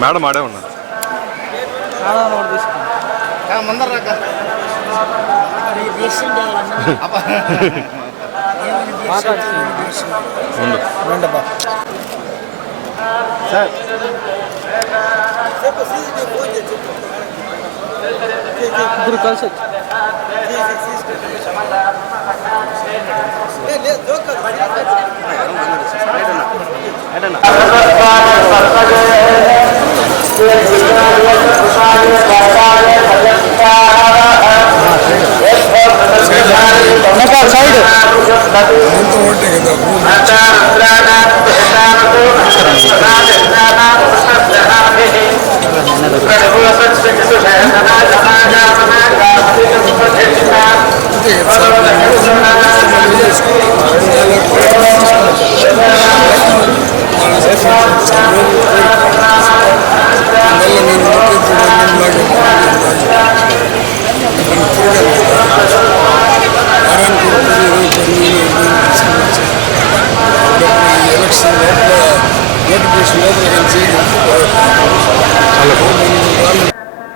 Madam ఆడే ఉన్నారు. Sir ఇద్దరు కలిసి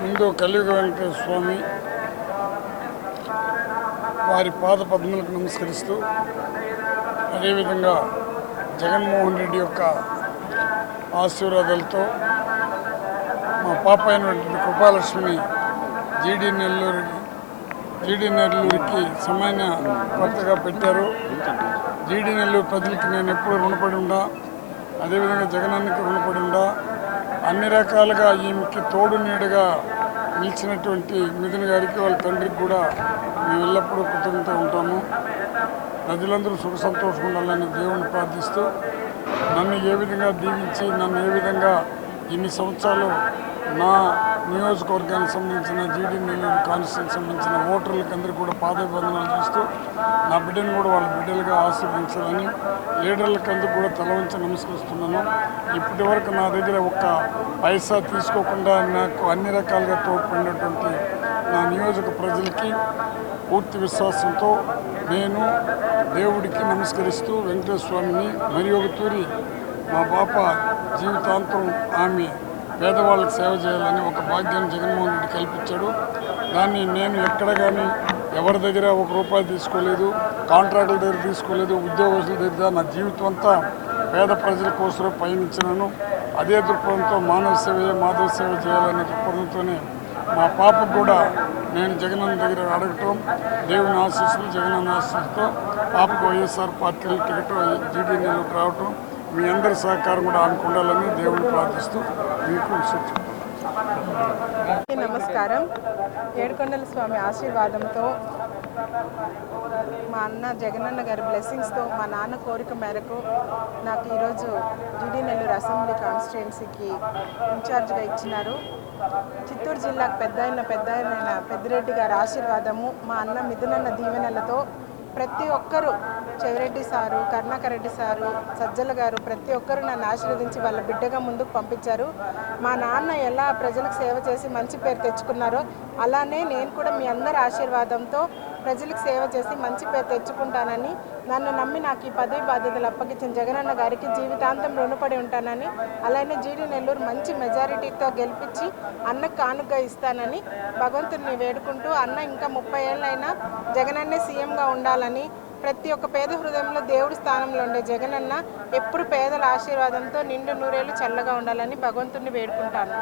ముందు కలియుగ వెంకటేశ్వర స్వామి వారి పాద పద్మలకు నమస్కరిస్తూ, అదేవిధంగా జగన్మోహన్ రెడ్డి యొక్క ఆశీర్వాదాలతో మా పాప అయినటువంటి కృపాలక్ష్మిని జీడీ నెల్లూరుకి సమాన కొత్తగా పెట్టారు. జీడీ నెల్లూరు ప్రజలకి నేను ఎప్పుడు రుణపడి ఉండా, అదేవిధంగా జగనన్నకి రుణపడి ఉండా. అన్ని రకాలుగా ఈమెకి తోడు నీడగా నిలిచినటువంటి మిథున్ గారికి, వాళ్ళ తండ్రికి కూడా మేము ఎల్లప్పుడూ కృతజ్ఞత ఉంటాము. ప్రజలందరూ సుఖ సంతోషంగా ఉండాలని దేవుణ్ణి ప్రార్థిస్తూ, నన్ను ఏ విధంగా దీవించి, నన్ను ఏ విధంగా ఇన్ని సంవత్సరాలు నా నియోజకవర్గానికి సంబంధించిన జీడీ నెల్లూరు కాన్స్టిట్యూన్సీకి సంబంధించిన ఓటర్లకు అందరికీ కూడా పాదాభివందనాలు చేస్తూ, నా బిడ్డను కూడా వాళ్ళ బిడ్డలుగా ఆశీర్వదించాలని లీడర్లకు అందరికీ కూడా తల వంచి నమస్కరిస్తున్నాను. ఇప్పటి వరకు నా దగ్గర ఒక్క పైసా తీసుకోకుండా నాకు అన్ని రకాలుగా తోడ్పడినటువంటి నా నియోజక ప్రజలకి పూర్తి విశ్వాసంతో నేను దేవుడికి నమస్కరిస్తూ వెంకటేశ్వర స్వామిని మరి ఒక తూరి మా పాప జీవితాంతం ఆమె పేదవాళ్ళకి సేవ చేయాలని ఒక భాగ్యాన్ని జగన్మోహన్ రెడ్డి కల్పించాడు. దాన్ని నేను ఎక్కడ కానీ ఎవరి దగ్గర ఒక రూపాయి తీసుకోలేదు, కాంట్రాక్టుల దగ్గర తీసుకోలేదు, ఉద్యోగస్తుల దగ్గర. నా జీవితం అంతా పేద ప్రజల కోసం పయనించినాను. అదే దృక్పథంతో మానవ సేవ మాధవ సేవ చేయాలనే దృక్పథంతోనే మా పాపకు కూడా నేను జగనన్న దగ్గర అడగటం, దేవుని ఆశీస్సులు జగనన్న ఆశీస్సులతో పాపకు వైఎస్ఆర్ పార్టీలో టికెట్ జీడీ నెల్లూరుకు రావటం, మీ అందరి సహకారం కూడా ఆమెకు ఉండాలని దేవుని ప్రార్థిస్తూ మీకు నమస్కారం. ఏడుకొండల స్వామి ఆశీర్వాదంతో, మా అన్న జగనన్న గారి బ్లెస్సింగ్స్తో, మా నాన్న కోరిక మేరకు నాకు ఈరోజు జీడీ నెల్లూరు అసెంబ్లీ కాన్స్టిట్యుయెన్సీకి ఇన్ఛార్జ్గా ఇచ్చినారు. చిత్తూరు జిల్లాకు పెద్దాయన పెద్దిరెడ్డి గారి ఆశీర్వాదము, మా అన్న మిథునన్న దీవెనలతో ప్రతి ఒక్కరూ, చెవిరెడ్డి సారు, కరుణాకర్ రెడ్డి సారు, సజ్జల గారు, ప్రతి ఒక్కరూ నన్ను ఆశీర్వదించి వాళ్ళ బిడ్డగా ముందుకు పంపించారు. మా నాన్న ఎలా ప్రజలకు సేవ చేసి మంచి పేరు తెచ్చుకున్నారో అలానే నేను కూడా మీ అందరి ఆశీర్వాదంతో ప్రజలకు సేవ చేసి మంచి పేరు తెచ్చుకుంటానని, నన్ను నమ్మి నాకు ఈ పదవి బాధ్యతలు అప్పగించిన జగనన్న గారికి జీవితాంతం రుణపడి ఉంటానని, అలానే జీడీ నెల్లూరు మంచి మెజారిటీతో గెలిపించి అన్నకు కానుకగా ఇస్తానని భగవంతుడిని వేడుకుంటూ, అన్న ఇంకా 30 ఏళ్ళైనా జగనన్నే సీఎంగా ఉండాలని, ప్రతి ఒక్క పేద హృదయంలో దేవుడి స్థానంలో ఉండే జగనన్న ఎప్పుడు పేదల ఆశీర్వాదంతో నిండు నూరేళ్ళు చల్లగా ఉండాలని భగవంతుడిని వేడుకుంటాను.